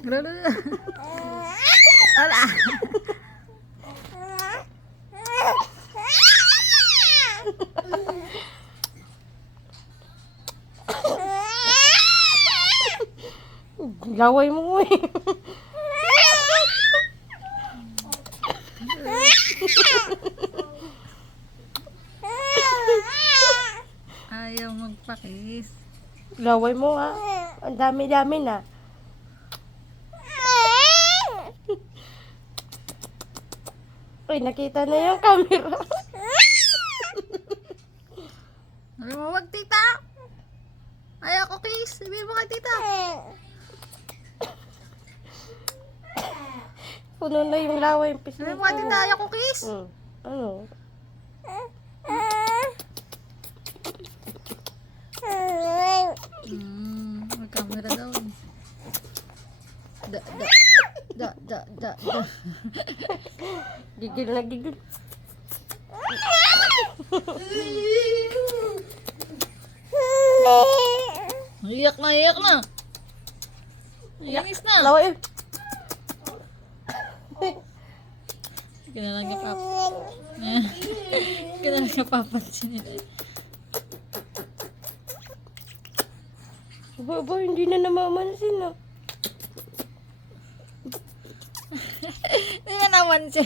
Hola. Gawai mo. ayo magpakis. Gawai mo ha. Ang dami-dami na. Uy, nakita na yung camera. Sabi mo wag, tita. Ayoko, kiss. Sabi Ay mo ka, tita. Puno na yung lawa yung pisli. Sabi mo ka, tita. Ayoko, kiss. Mm. Ano? Mm, may camera daw. Da, da. da lagi gigit iyak na iyak na iyak na lawa yun sige na lang ipap sige na lang ipapansin nila Baba, ba, hindi na namamansin ah. No? lawan siya.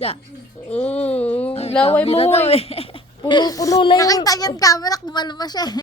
Ja. Oo. Laway mo. Puno-puno na yung... Nakita <puro. laughs> yung camera, kumalama siya.